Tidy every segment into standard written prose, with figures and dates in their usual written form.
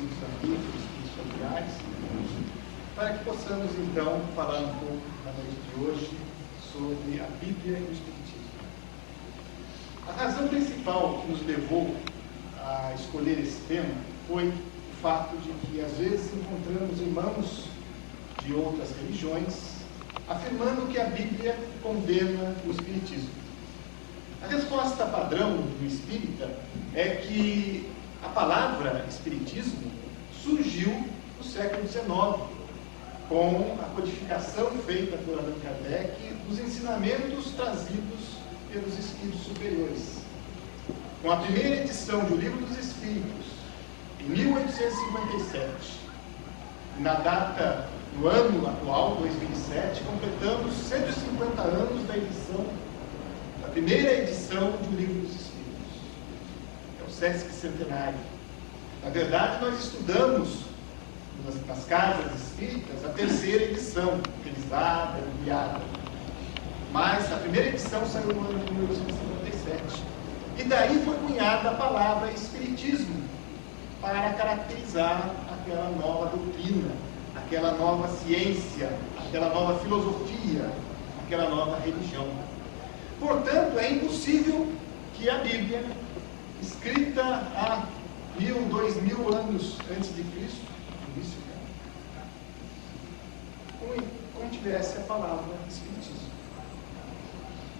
estudos amigos, estudos familiares, para que possamos então falar um pouco na noite de hoje sobre a Bíblia e o Espiritismo. A razão principal que nos levou a escolher esse tema foi o fato de que às vezes encontramos irmãos de outras religiões afirmando que a Bíblia condena o Espiritismo. A resposta padrão do espírita é que a palavra Espiritismo surgiu no século XIX, com a codificação feita por Allan Kardec dos ensinamentos trazidos pelos espíritos superiores. Com a primeira edição de O Livro dos Espíritos, em 1857, e na data do ano atual, 2007, completamos 150 anos da primeira edição de O Livro dos Espíritos. É o Sesc Centenário. Na verdade, nós estudamos nas casas espíritas a terceira edição, revisada, enviada. Mas a primeira edição saiu no ano de 1857. E daí foi cunhada a palavra Espiritismo, para caracterizar aquela nova doutrina, aquela nova ciência, aquela nova filosofia, aquela nova religião. Portanto, é impossível que a Bíblia, escrita há 1000, 2000 anos antes de Cristo, contivesse a palavra Espiritismo.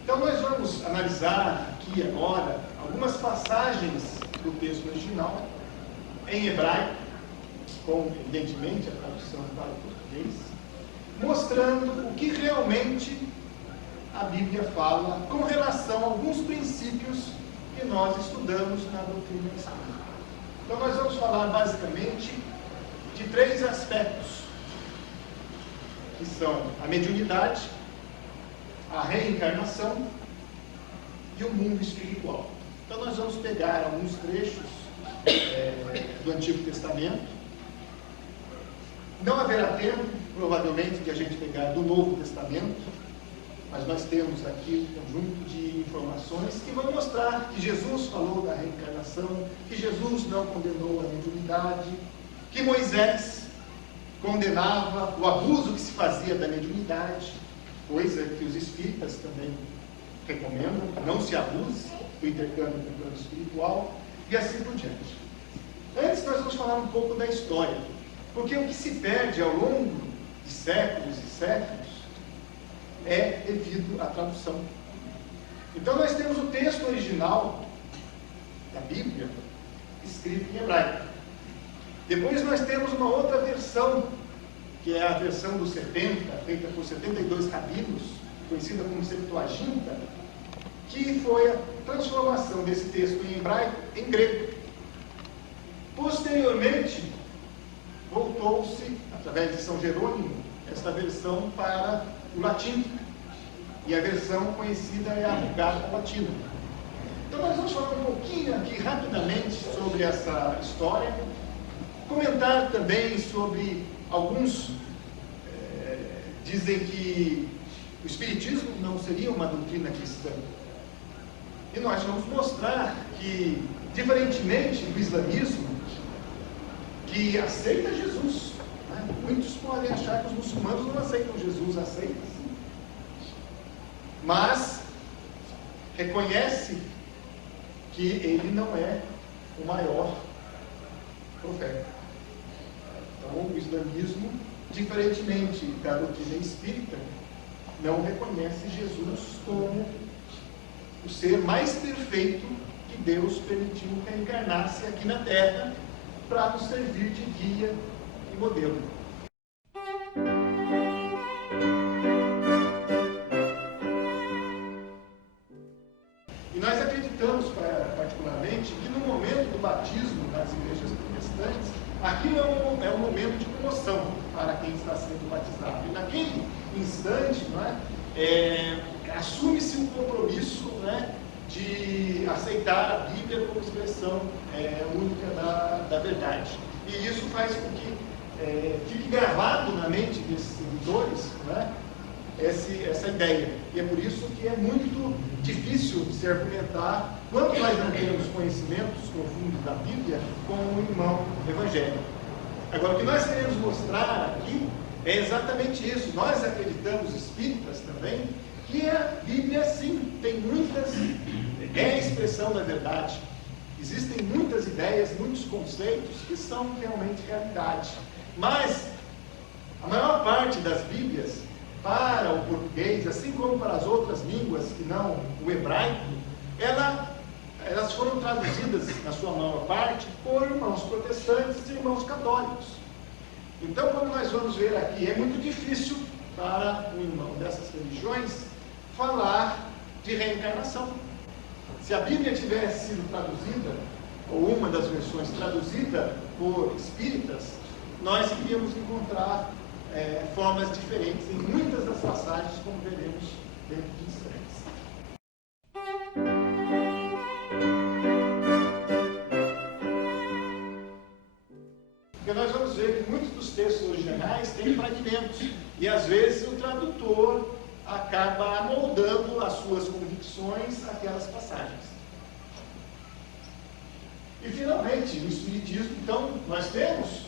Então nós vamos analisar aqui agora algumas passagens do texto original em hebraico, com evidentemente a tradução para o português, mostrando o que realmente a Bíblia fala com relação a alguns princípios que nós estudamos na doutrina espírita. Então nós vamos falar basicamente de três aspectos, que são a mediunidade, a reencarnação e o mundo espiritual. Então nós vamos pegar alguns trechos do Antigo Testamento. Não haverá tempo, provavelmente, de a gente pegar do Novo Testamento, mas nós temos aqui um conjunto de informações que vão mostrar que Jesus falou da reencarnação, que Jesus não condenou a mediunidade, que Moisés condenava o abuso que se fazia da mediunidade, coisa que os espíritas também recomendam, não se abuse do intercâmbio com o plano espiritual, e assim por diante. Antes nós vamos falar um pouco da história, porque o que se perde ao longo de séculos e séculos é devido à tradução. Então nós temos o texto original da Bíblia escrito em hebraico. Depois nós temos uma outra versão, que é a versão dos 70, feita por 72 rabinos, conhecida como Septuaginta, que foi a transformação desse texto em hebraico em grego. Posteriormente, voltou-se, através de São Jerônimo, esta versão para o latim. E a versão conhecida é a Vulgata Latina. Então nós vamos falar um pouquinho aqui rapidamente sobre essa história, comentar também sobre alguns dizem que o Espiritismo não seria uma doutrina cristã. E nós vamos mostrar que, diferentemente do islamismo, que aceita Jesus, né? Muitos podem achar que os muçulmanos não aceitam Jesus, aceitam sim, mas reconhece que ele não é o maior profeta. Então o islamismo, diferentemente da doutrina espírita, não reconhece Jesus como o ser mais perfeito que Deus permitiu reencarnar-se aqui na Terra para nos servir de guia e modelo. E nós acreditamos particularmente que no momento do batismo nas igrejas protestantes, aquilo é um momento de comoção para quem está sendo batizado. E naquele instante, não é, assume-se um compromisso, né, de aceitar a Bíblia como expressão única da verdade. E isso faz com que fique gravado na mente desses seguidores, né, essa ideia. E é por isso que é muito difícil se argumentar Quando nós não temos conhecimentos profundos da Bíblia com o irmão evangélico. Agora, o que nós queremos mostrar aqui é exatamente isso. Nós acreditamos, espíritas também, que a Bíblia, sim, tem muitas... é a expressão da verdade. Existem muitas ideias, muitos conceitos que são realmente realidade. Mas a maior parte das Bíblias, para o português, assim como para as outras línguas que não o hebraico, elas foram traduzidas, na sua maior parte, por irmãos protestantes e irmãos católicos. Então, quando nós vamos ver aqui, é muito difícil para um irmão dessas religiões falar de reencarnação. Se a Bíblia tivesse sido traduzida, ou uma das versões traduzida por espíritas, nós iríamos encontrar formas diferentes em muitas das passagens, como veremos dentro de instantes. Porque nós vamos ver que muitos dos textos originais têm fragmentos, e às vezes o tradutor acaba amoldando as suas convicções àquelas passagens. E finalmente, no Espiritismo, então, nós temos,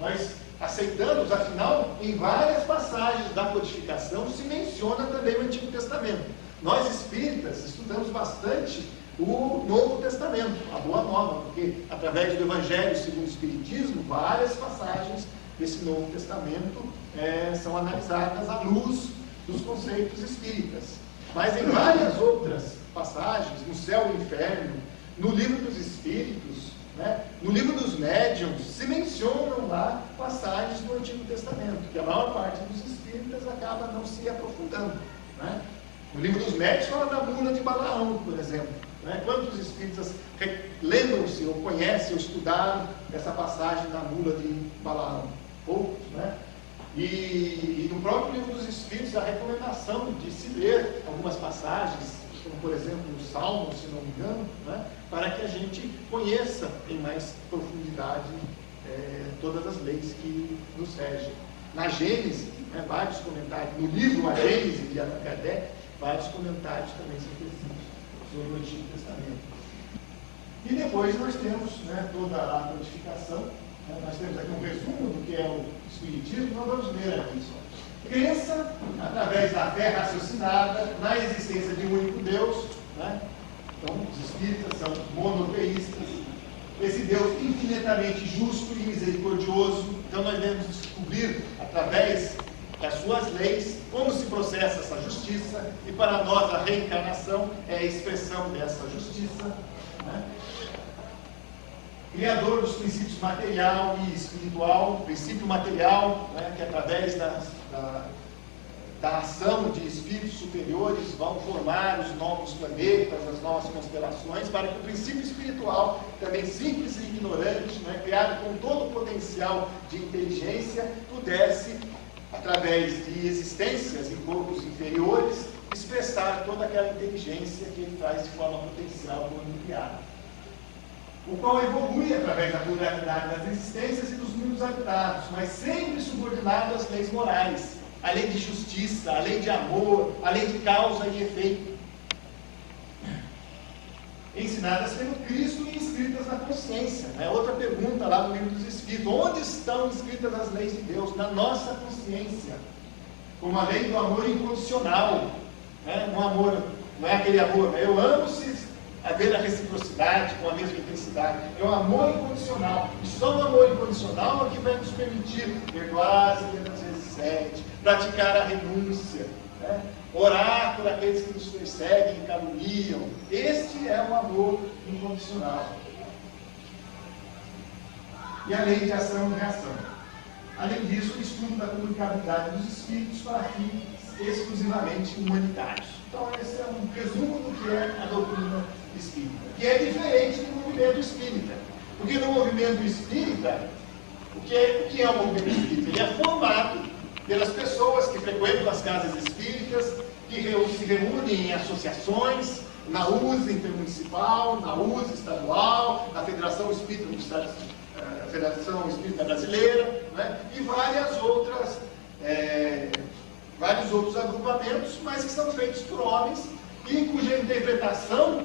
nós aceitamos, afinal, em várias passagens da codificação se menciona também o Antigo Testamento. Nós espíritas estudamos bastante o Novo Testamento, a Boa Nova, porque através do Evangelho segundo o Espiritismo, várias passagens desse Novo Testamento são analisadas à luz dos conceitos espíritas. Mas em várias outras passagens, no Céu e Inferno, no Livro dos Espíritos, no Livro dos Médiuns, se mencionam lá passagens do Antigo Testamento, que a maior parte dos espíritas acaba não se aprofundando. No Livro dos Médiuns fala da mula de Balaão, por exemplo. Quantos espíritas lembram-se, ou conhecem, ou estudaram essa passagem da mula de Balaão? Poucos, E no próprio Livro dos Espíritos, a recomendação de se ler algumas passagens, como por exemplo no Salmo, se não me engano, para que a gente conheça em mais profundidade todas as leis que nos regem. Na Gênesis, vários comentários, no livro A Gênesis de Allan Kardec, vários comentários também são tecidos sobre o Antigo Testamento. E depois nós temos toda a codificação, nós temos aqui um resumo do que é o Espiritismo, nós vamos ler aqui só. Crença, através da fé raciocinada, na existência de um único Deus, Então, os espíritas são monoteístas. Esse Deus infinitamente justo e misericordioso. Então, nós devemos descobrir, através das suas leis, como se processa essa justiça. E para nós, a reencarnação é a expressão dessa justiça. Criador dos princípios material e espiritual. Princípio material, que através da ação de espíritos superiores vão formar os novos planetas, as novas constelações, para que o princípio espiritual, também simples e ignorante, criado com todo o potencial de inteligência, pudesse, através de existências em corpos inferiores, expressar toda aquela inteligência que ele traz de forma potencial quando criado. O qual evolui através da pluralidade das existências e dos mundos habitados, mas sempre subordinado às leis morais, a lei de justiça, a lei de amor, a lei de causa e efeito, ensinadas pelo Cristo e escritas na consciência. Outra pergunta lá no Livro dos Espíritos: onde estão escritas as leis de Deus? Na nossa consciência, como a lei do amor incondicional. Um amor, não é aquele amor, eu amo se haver a reciprocidade com a mesma intensidade. É um amor incondicional. E só o amor incondicional é que vai nos permitir perdoar 70 vezes 7, praticar a renúncia, orar por aqueles que nos perseguem e caluniam. Este é o amor incondicional. E a lei de ação e reação. Além disso, o estudo da comunicabilidade dos espíritos para fins exclusivamente humanitários. Então, esse é um resumo do que é a doutrina espírita, que é diferente do movimento espírita. Porque no movimento espírita, o que é o movimento espírita? Ele é formado pelas pessoas que frequentam as casas espíritas, que se reúnem em associações, na USE intermunicipal, na USE estadual, na Federação Espírita do Estado, Federação Espírita Brasileira, e vários outros agrupamentos, mas que são feitos por homens e cuja interpretação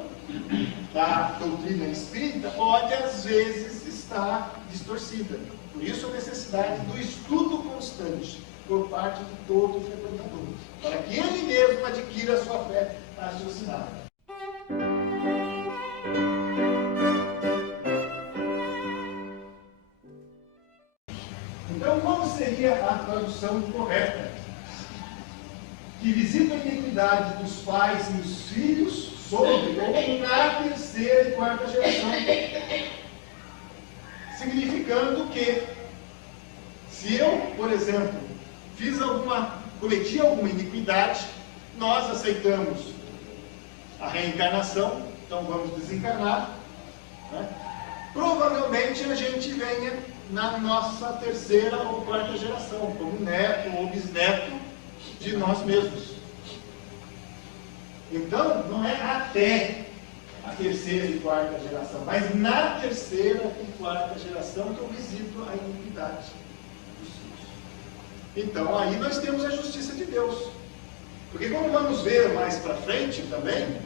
da doutrina espírita pode, às vezes, estar distorcida. Por isso, a necessidade do estudo constante por parte de todo frequentador, para que ele mesmo adquira a sua fé raciocinada. Então, qual seria a tradução correta? Que visita a iniquidade dos pais e dos filhos sobre ou na terceira e quarta geração. Significando que, se eu, por exemplo, cometi alguma iniquidade, nós aceitamos a reencarnação, então vamos desencarnar, né? Provavelmente a gente venha na nossa terceira ou quarta geração, como neto ou bisneto de nós mesmos. Então, não é até a terceira e quarta geração, mas na terceira e quarta geração que eu visito a iniquidade dos filhos. Então, aí nós temos a justiça de Deus. Porque, como vamos ver mais para frente também,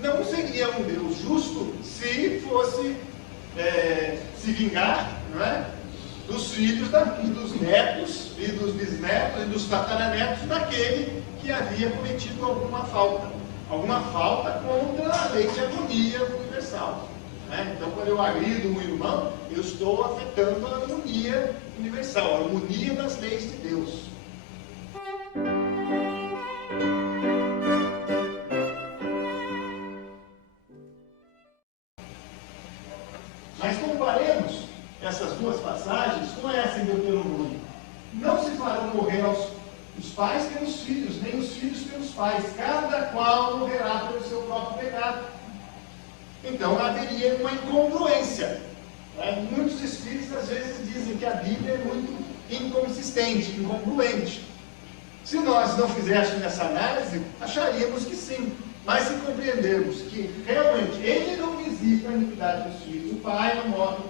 não seria um Deus justo se fosse se vingar, não é? Dos filhos e dos netos e dos bisnetos e dos tataranetos daquele que havia cometido alguma falta contra a lei de harmonia universal, né? Então, quando eu agrido um irmão, eu estou afetando a harmonia universal, a harmonia das leis de Deus. Mas comparemos essas duas passagens com essa em Deuteronômio. Não se farão morrer os pais pelos filhos, nem os filhos pelos pais. Cada qual morrerá pelo seu próprio pecado. Então haveria uma incongruência, né? Muitos espíritos às vezes dizem que a Bíblia é muito inconsistente, incongruente. Se nós não fizéssemos essa análise, acharíamos que sim. Mas se compreendermos que realmente ele não visita a iniquidade dos filhos, o pai não morre,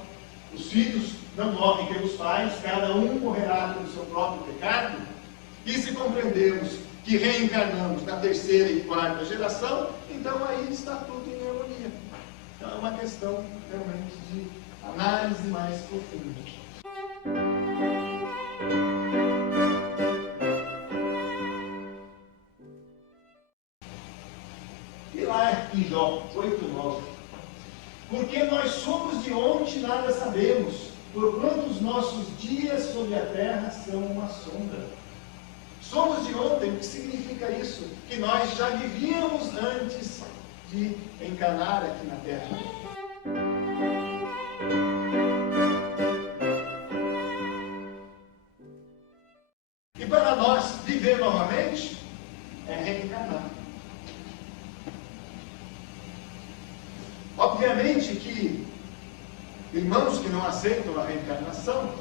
os filhos não morrem pelos pais, cada um morrerá pelo seu próprio pecado, e se compreendermos que reencarnamos na terceira e quarta geração, então aí está tudo em harmonia. Então é uma questão realmente de análise mais profunda. E lá em Jó 8:9, porque nós somos de onde nada sabemos, porquanto os nossos dias sobre a terra são uma sombra. Somos de ontem, o que significa isso? Que nós já vivíamos antes de encarnar aqui na terra. E para nós viver novamente, é reencarnar. Obviamente que irmãos que não aceitam a reencarnação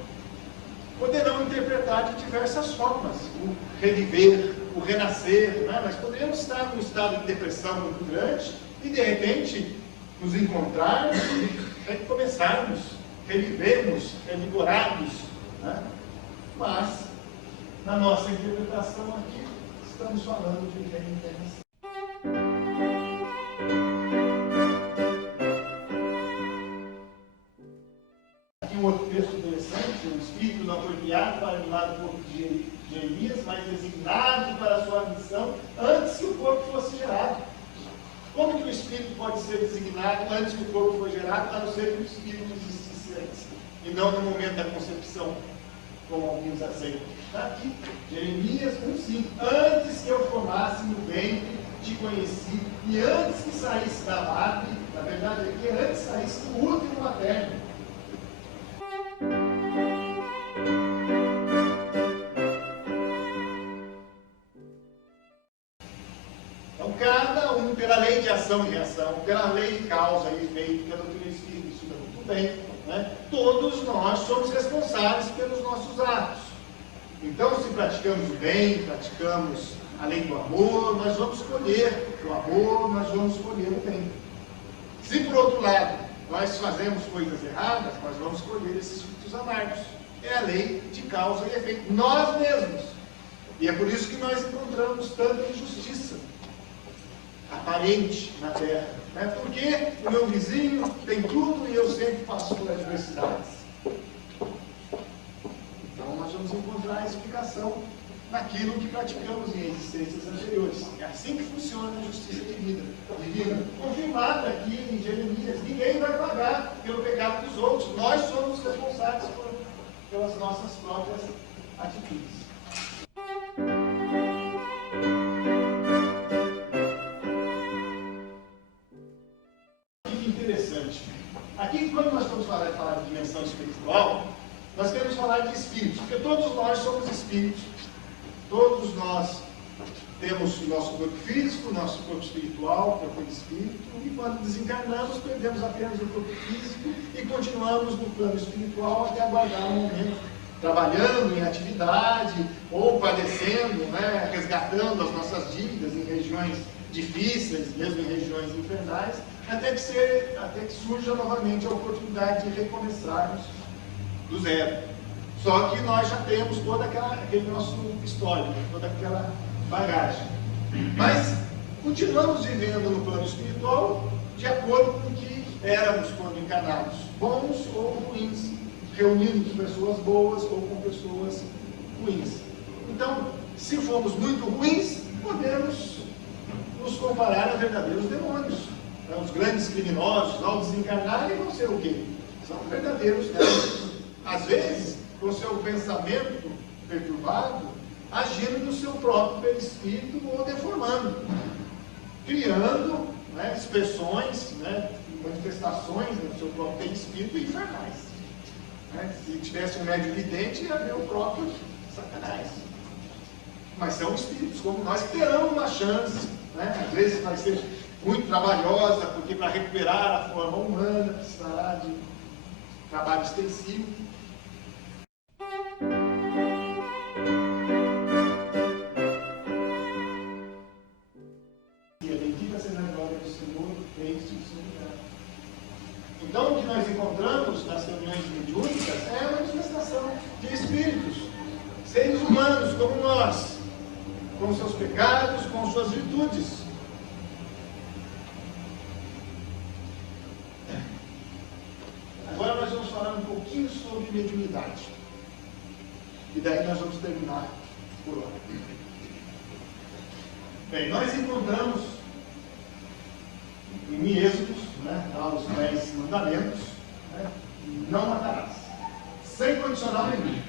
poderão interpretar de diversas formas o reviver, o renascer, né? Nós poderíamos estar num estado de depressão muito grande e de repente nos encontrarmos e recomeçarmos, revivermos, revigorados, né? Mas na nossa interpretação aqui estamos falando de reencarnação. Um outro texto interessante: o Espírito não foi enviado para animar o corpo de Jeremias, mas designado para a sua missão antes que o corpo fosse gerado. Como que o Espírito pode ser designado antes que o corpo foi gerado, a não ser que o Espírito existisse antes, e não no momento da concepção, como alguns aceitam? Está aqui, Jeremias 1:5. Antes que eu formasse no ventre, te conheci, e antes que saísse da madre, na verdade aqui, antes que saísse do útero materno. Cada um, pela lei de ação e reação, pela lei de causa e efeito, pela doutrina espírita, isso está muito bem, né? Todos nós somos responsáveis pelos nossos atos. Então, se praticamos o bem, praticamos a lei do amor, nós vamos colher o amor, nós vamos colher o bem. Se, por outro lado, nós fazemos coisas erradas, nós vamos colher esses frutos amargos. É a lei de causa e efeito, nós mesmos. E é por isso que nós encontramos tanta injustiça aparente na terra. Porque o meu vizinho tem tudo e eu sempre passo por adversidades. Então nós vamos encontrar a explicação naquilo que praticamos em existências anteriores. É assim que funciona a justiça divina. Confirmada aqui em Jeremias. Ninguém vai pagar pelo pecado dos outros. Nós somos responsáveis pelas nossas próprias atitudes. Que interessante. Aqui, quando nós estamos falar de dimensão espiritual, nós queremos falar de espíritos, porque todos nós somos espíritos. Todos nós temos o nosso corpo físico, o nosso corpo espiritual, corpo de espírito, e quando desencarnamos, perdemos apenas o corpo físico e continuamos no plano espiritual até aguardar um momento, trabalhando em atividade, ou padecendo, resgatando as nossas dívidas em regiões difíceis, mesmo em regiões infernais, até que surja novamente a oportunidade de recomeçarmos do zero. Só que nós já temos todo aquele nosso histórico, toda aquela bagagem. Mas continuamos vivendo no plano espiritual de acordo com o que éramos quando encarnados, bons ou ruins, reunindo com pessoas boas ou com pessoas ruins. Então, se formos muito ruins, podemos nos comparar a verdadeiros demônios. Os grandes criminosos, ao desencarnarem, vão ser o quê? São verdadeiros demônios. Às vezes, com o seu pensamento perturbado, agindo no seu próprio perispírito ou deformando, criando expressões, manifestações no seu próprio perispírito infernais. Se tivesse um médium vidente, ia ver o próprio Satanás. Mas são espíritos como nós que terão uma chance, às vezes vai ser muito trabalhosa, porque para recuperar a forma humana precisará de trabalho extensivo. Então, o que nós encontramos nas reuniões mediúnicas é a manifestação de espíritos, seres humanos como nós, com seus pecados, com suas virtudes. Agora nós vamos falar um pouquinho sobre mediunidade. E daí nós vamos terminar por hoje. Bem, nós encontramos em Êxodo, lá os 10 mandamentos, não matarás, sem condicional nenhum.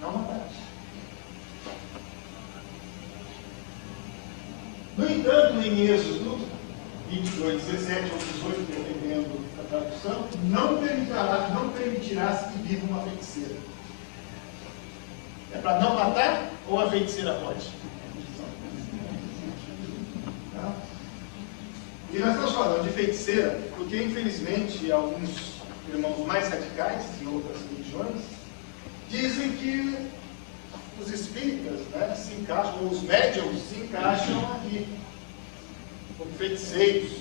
Não matarás. No entanto, em Êxodo 22, 17 ou 18, dependendo da tradução, não permitirás que viva uma feiticeira. É para não matar ou a feiticeira pode? E nós estamos falando de feiticeira, porque infelizmente alguns irmãos mais radicais em outras religiões dizem que os espíritas se encaixam, ou os médiums se encaixam aqui, como feiticeiros.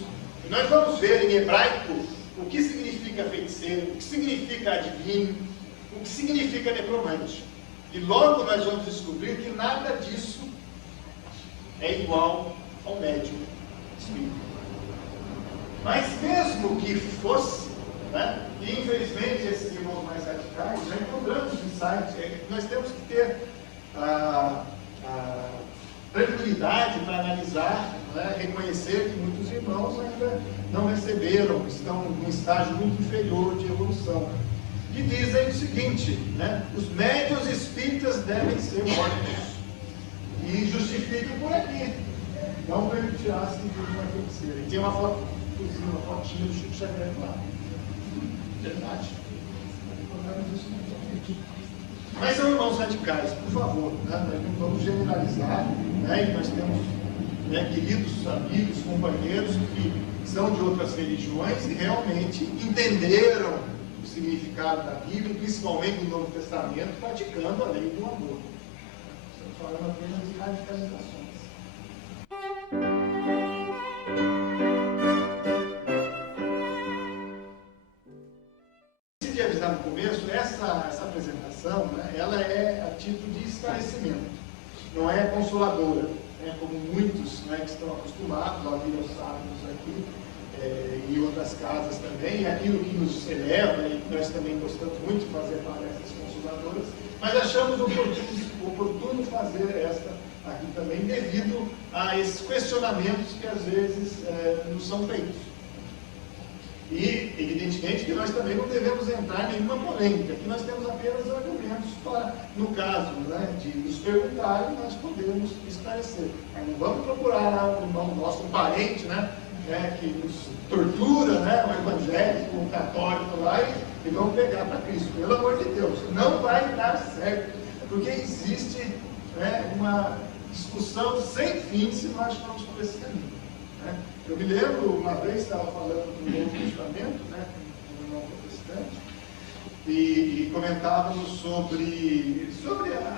E nós vamos ver em hebraico o que significa feiticeiro, o que significa adivinho, o que significa necromante. E logo nós vamos descobrir que nada disso é igual ao médium espírita. Mas mesmo que fosse, e infelizmente esses irmãos mais radicais, já encontramos insights, nós temos que ter tranquilidade para analisar, reconhecer que muitos irmãos ainda não receberam, estão num estágio muito inferior de evolução. Que dizem o seguinte, os médiuns espíritas devem ser mortos. E justificam por aqui. Não permitirás que viva uma feiticeira. E tem uma foto, inclusive uma fotinha do Chico Xavier lá. Verdade. Mas são irmãos radicais, por favor, nós não vamos generalizar, e nós temos queridos amigos, companheiros que são de outras religiões e realmente entenderam o significado da Bíblia, principalmente do Novo Testamento, praticando a lei do amor. Estamos falando apenas de radicalizações. De avisar no começo, essa apresentação, ela é a título de esclarecimento, não é consoladora. né, como muitos, né, que estão acostumados a vir aos sábados aqui, e outras casas também, aquilo que nos eleva, e nós também gostamos muito de fazer palestras consoladoras, mas achamos oportuno fazer esta aqui também, devido a esses questionamentos que às vezes nos são feitos. E, evidentemente, que nós também não devemos entrar em nenhuma polêmica, aqui nós temos apenas argumentos para, no caso, né, de nos perguntarem, nós podemos esclarecer. Mas não vamos procurar um irmão nosso, um parente, né, que nos tortura, né, um evangélico, um católico lá, e vamos pegar para Cristo. Pelo amor de Deus, não vai dar certo, porque existe, né, uma discussão sem fim se nós formos por esse caminho. Né? Eu me lembro, uma vez estava falando do Novo Testamento, né, com um irmão protestante, e comentávamos sobre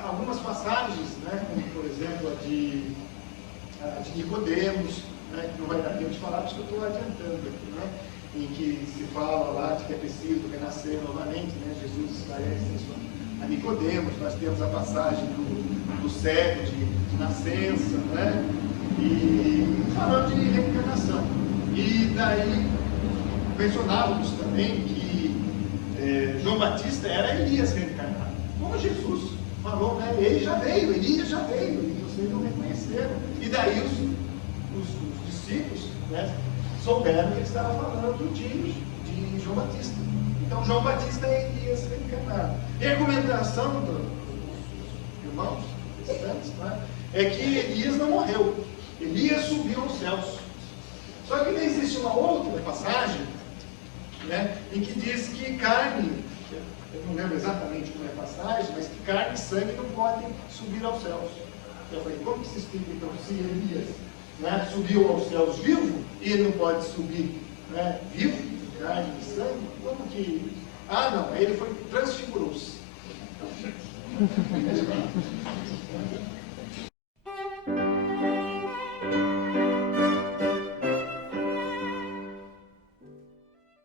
algumas passagens, né, como por exemplo a de Nicodemos, né, que não vai dar tempo de falar, porque eu estou adiantando aqui, né, em que se fala lá de que é preciso renascer novamente, né, Jesus esclarece isso a Nicodemos. Nós temos a passagem do cego de nascença, né, e falando de reencarnação. E daí mencionávamos também que João Batista era Elias reencarnado, como Jesus falou, né, ele já veio, Elias já veio, e vocês não reconheceram. E daí os discípulos, né, souberam que ele estava falando de João Batista. Então João Batista é Elias reencarnado. E a argumentação dos irmãos protestantes, né, é que Elias não morreu, Elias subiu aos céus. Só que existe uma outra passagem, né, em que diz que carne, eu não lembro exatamente como é a passagem, mas que carne e sangue não podem subir aos céus. Eu falei, como que se explica então se Elias, né, subiu aos céus vivo e ele não pode subir, né, vivo, carne e sangue? Como que... Ah, não, ele foi, transfigurou-se.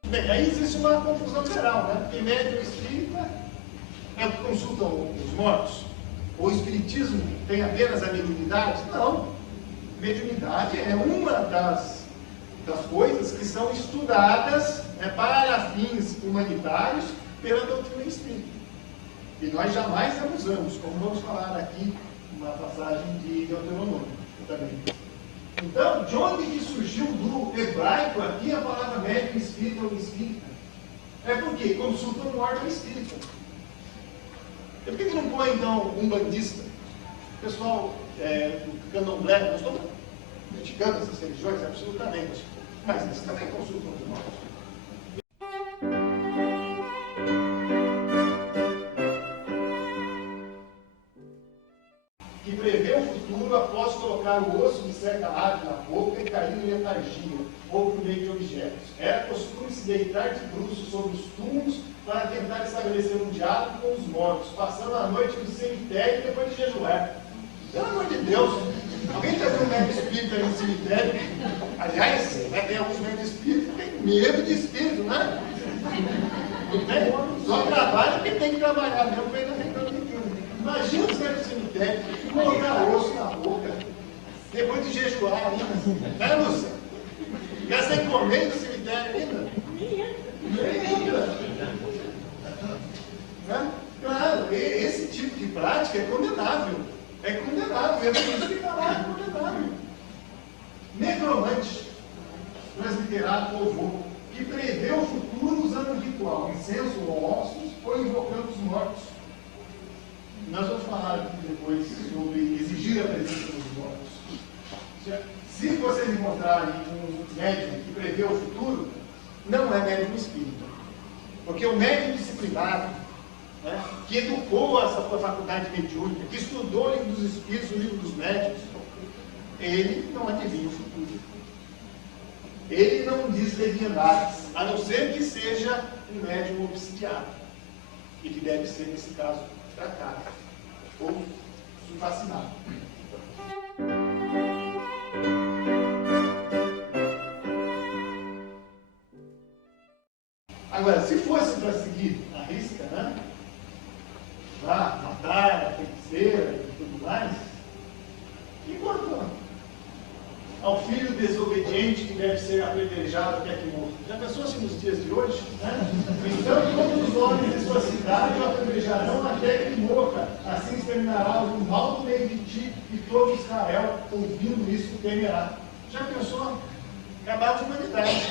Bem, aí existe uma confusão geral, né? Porque médium espírita é o que consultam os mortos. O espiritismo tem apenas a mediunidade? Não. Mediunidade é uma das coisas que são estudadas, né, para fins humanitários pela doutrina espírita. E nós jamais abusamos, como vamos falar aqui, uma passagem de Deuteronômio também. Então, de onde que surgiu do hebraico aqui a palavra médium espírita ou espírita? É porque consultam um órgão espírita. E por que não põe, então, um bandista? O pessoal do candomblé, nós estamos criticando essas religiões, absolutamente. Mas eles também consultam os mortos. Que prevê o futuro após colocar o osso de certa ave na boca e cair em letargia, ou por meio de objetos. Era costume se deitar de bruços sobre os túmulos para tentar estabelecer um diálogo com os mortos, passando a noite no cemitério depois de jejuar. Pelo amor de Deus, alguém já viu um médium espírita aí no cemitério? Aliás, né, tem alguns médios espíritas que têm medo de espírito, né? Não tem? Só trabalha porque tem que trabalhar mesmo, para ir na reclamação. Imagina os médios do cemitério, colocar osso na boca, depois de jejuar ainda. Né, Lúcia? Já sem comer no cemitério ainda? Nem entra. Né? Claro, esse tipo de prática é condenável. É condenável, é por isso que está lá, é condenável. Necromante, transliterado povo, que prevê o futuro usando o ritual, incenso ou ossos, ou invocando os mortos. Nós vamos falar aqui depois sobre exigir a presença dos mortos. Se vocês encontrarem um médium que prevê o futuro, não é médium espírita. Porque o médium disciplinado, né, que educou essa faculdade mediúnica, que estudou o livro dos espíritos, o livro dos médiuns, ele não adivinha o futuro. Ele não diz leviandades, a não ser que seja um médium obsidiado, e que deve ser, nesse caso, tratado ou vacinado. Agora, se fosse para seguir a risca, né? Matar, feiticeira e tudo mais, e quanto DNA. Já pensou? Acabar de humanidade.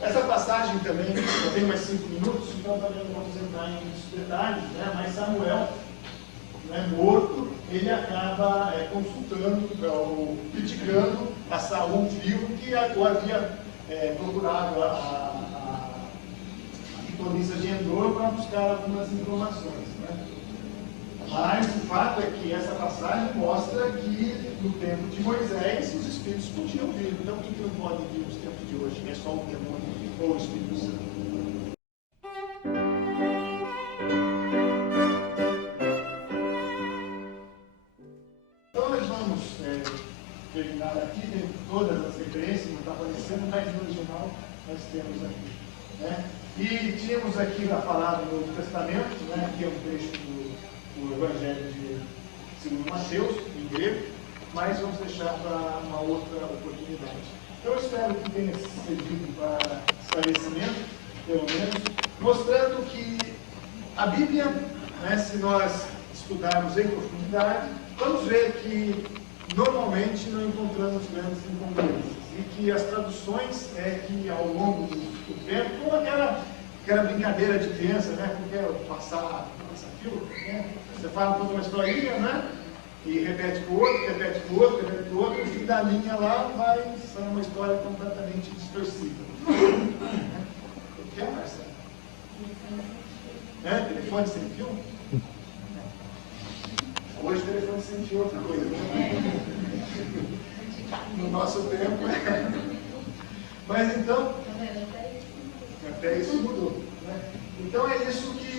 Essa passagem também, eu tenho mais 5 minutos, então também não vamos entrar em muitos detalhes, né? Mas Samuel, né, morto, ele acaba consultando, ou criticando a Saul vivo, que havia procurado a pitonisa de Endor para buscar algumas informações. Né? Mas o fato é que essa passagem mostra que no tempo de Moisés os espíritos podiam vir. Então, por que não podem vir nos tempos de hoje? É só o demônio ou o Espírito Santo? Então, nós vamos terminar aqui, tem todas as referências, não está aparecendo, mas no original nós temos aqui. Né? E tínhamos aqui falado no Novo Testamento, né, que é um trecho do Evangelho de segundo Mateus, em grego, mas vamos deixar para uma outra oportunidade. Eu espero que tenha servido para esclarecimento, pelo menos, mostrando que a Bíblia, né, se nós estudarmos em profundidade, vamos ver que normalmente não encontramos grandes incongruências e que as traduções que ao longo do tempo, como aquela brincadeira de criança, né, porque passar fio, né? Você fala toda uma historinha, né? E repete com o outro, repete com o outro, repete com o outro, e o fim da linha lá vai ser uma história completamente distorcida. O que é, Marcelo? Telefone sem fio? Hoje telefone sem fio é outra coisa. No nosso tempo Mas então, até isso mudou. Né? Então é isso que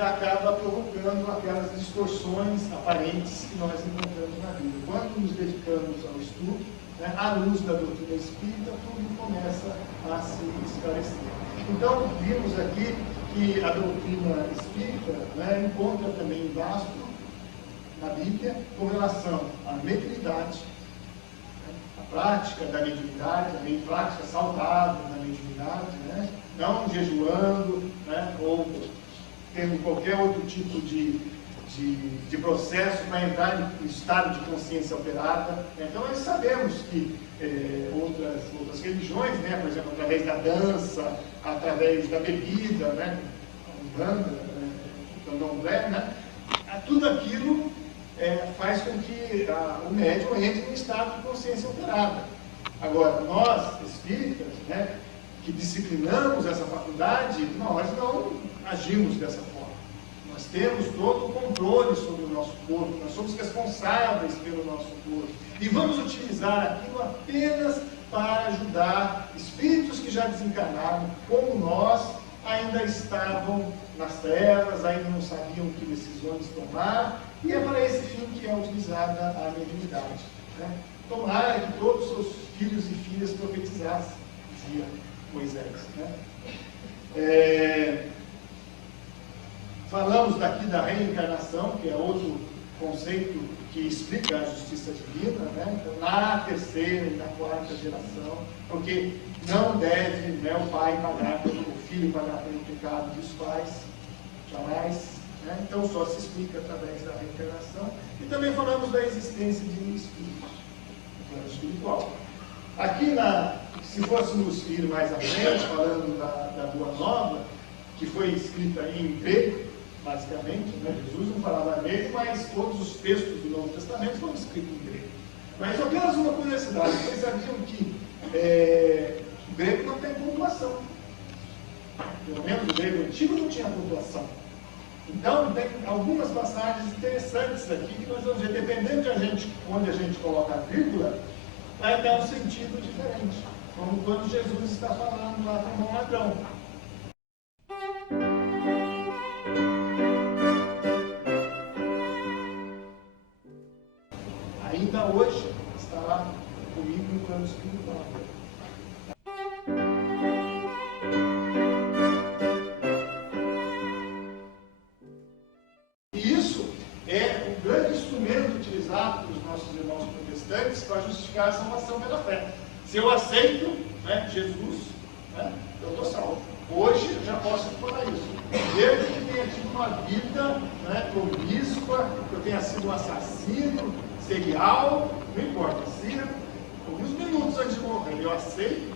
acaba provocando aquelas distorções aparentes que nós encontramos na Bíblia. Quando nos dedicamos ao estudo, né, à luz da doutrina espírita, tudo começa a se esclarecer. Então, vimos aqui que a doutrina espírita, né, encontra também lastro na Bíblia com relação à mediunidade, né, a prática da mediunidade, a prática saudável da mediunidade, né, não jejuando, né, ou tendo qualquer outro tipo de processo para entrar em estado de consciência alterada. Então, nós sabemos que outras religiões, né, por exemplo, através da dança, através da bebida, né, candomblé, né, tudo aquilo faz com que o médium entre em estado de consciência alterada. Agora, nós, espíritas, né, que disciplinamos essa faculdade, nós não agimos dessa forma. Nós temos todo o controle sobre o nosso corpo, nós somos responsáveis pelo nosso corpo. E vamos utilizar aquilo apenas para ajudar espíritos que já desencarnaram, como nós, ainda estavam nas trevas, ainda não sabiam que decisões tomar, e é para esse fim que é utilizada a mediunidade. Né? Tomara que todos os seus filhos e filhas profetizassem, dizia Moisés. Né? Falamos daqui da reencarnação, que é outro conceito que explica a justiça divina, né? Então, na terceira e na quarta geração, porque não deve, né, o pai pagar o filho pagar pelo pecado dos pais, jamais. Né? Então só se explica através da reencarnação. E também falamos da existência de espíritos, no plano espiritual. Aqui, se fôssemos ir mais à frente, falando da Boa Nova, que foi escrita em grego, basicamente, né? Jesus não falava grego, mas todos os textos do Novo Testamento foram escritos em grego. Mas apenas uma curiosidade, vocês sabiam que o grego não tem pontuação. Pelo menos o grego antigo não tinha pontuação. Então, tem algumas passagens interessantes aqui que nós vamos ver, dependendo de onde a gente coloca a vírgula, vai dar um sentido diferente. Como quando Jesus está falando lá com um ladrão. Ainda hoje está lá comigo no plano espiritual. E isso é um grande instrumento utilizado pelos nossos irmãos protestantes para justificar a salvação pela fé. Se eu aceito, né, Jesus, né, eu estou salvo. Hoje eu já posso falar isso. Desde que tenha tido uma vida, né, promíscua, que eu tenha sido um assassino, serial, não importa. Se alguns minutos antes de morrer eu aceito,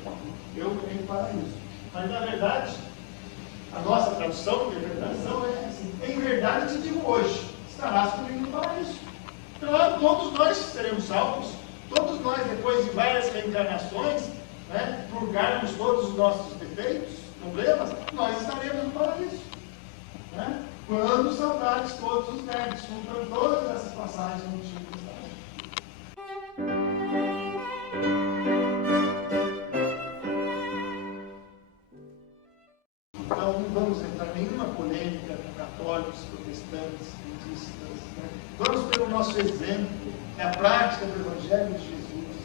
eu tenho que parar isso. Mas na verdade, a nossa tradução, interpretação é assim: em verdade te digo hoje, estarás comigo no paraíso. Então, todos nós seremos salvos, todos nós, depois de várias reencarnações, né, purgarmos todos os nossos defeitos, problemas, nós estaremos no paraíso. Né? Quando saudades todos os nerds, contando todas essas passagens no Antigo Testamento. Então, não vamos entrar em nenhuma polêmica com católicos, protestantes, budistas. Né? Vamos pelo nosso exemplo, é a prática do Evangelho de Jesus,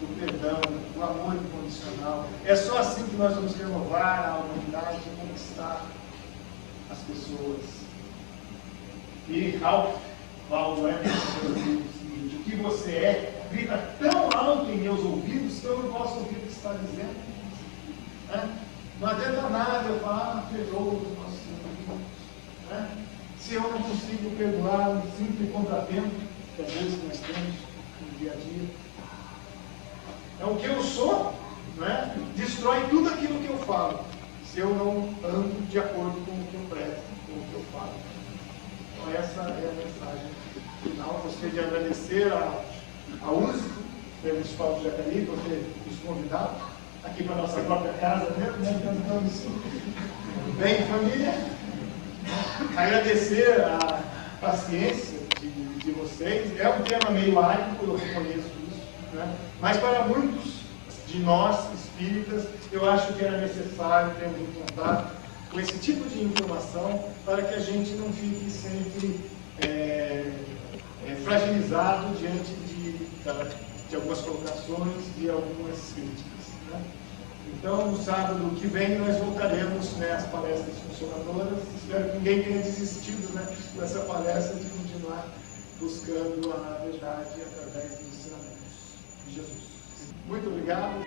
do perdão, do amor incondicional. É só assim que nós vamos renovar a humanidade e conquistar as pessoas. E Ralph Waldo Emerson diz o seguinte: o que você é grita tão alto em meus ouvidos que eu não posso ouvir o que está dizendo. Né? Não adianta nada eu falar, perdoa os nossos inimigos. Né? Se eu não consigo perdoar um simples contratempo que às vezes nós temos no dia a dia. Então, o que eu sou, né, destrói tudo aquilo que eu falo, se eu não ando de acordo com o que eu prezo, com o que eu falo. Então, essa é a mensagem final. Gostaria de agradecer a USE, pelo Escola de Jacareí, por ter nos convidado aqui para a nossa própria casa mesmo, né? Cantamos bem em família. Agradecer a paciência de vocês. É um tema meio árido, eu reconheço isso, né? Mas para muitos de nós, espíritas, eu acho que era necessário termos um contato com esse tipo de informação para que a gente não fique sempre fragilizado diante de algumas colocações, de algumas críticas. Né? Então, no sábado que vem, nós voltaremos, né, às palestras funcionadoras. Espero que ninguém tenha desistido, né, com essa palestra, de continuar buscando a verdade através dos ensinamentos de Jesus. Muito obrigado.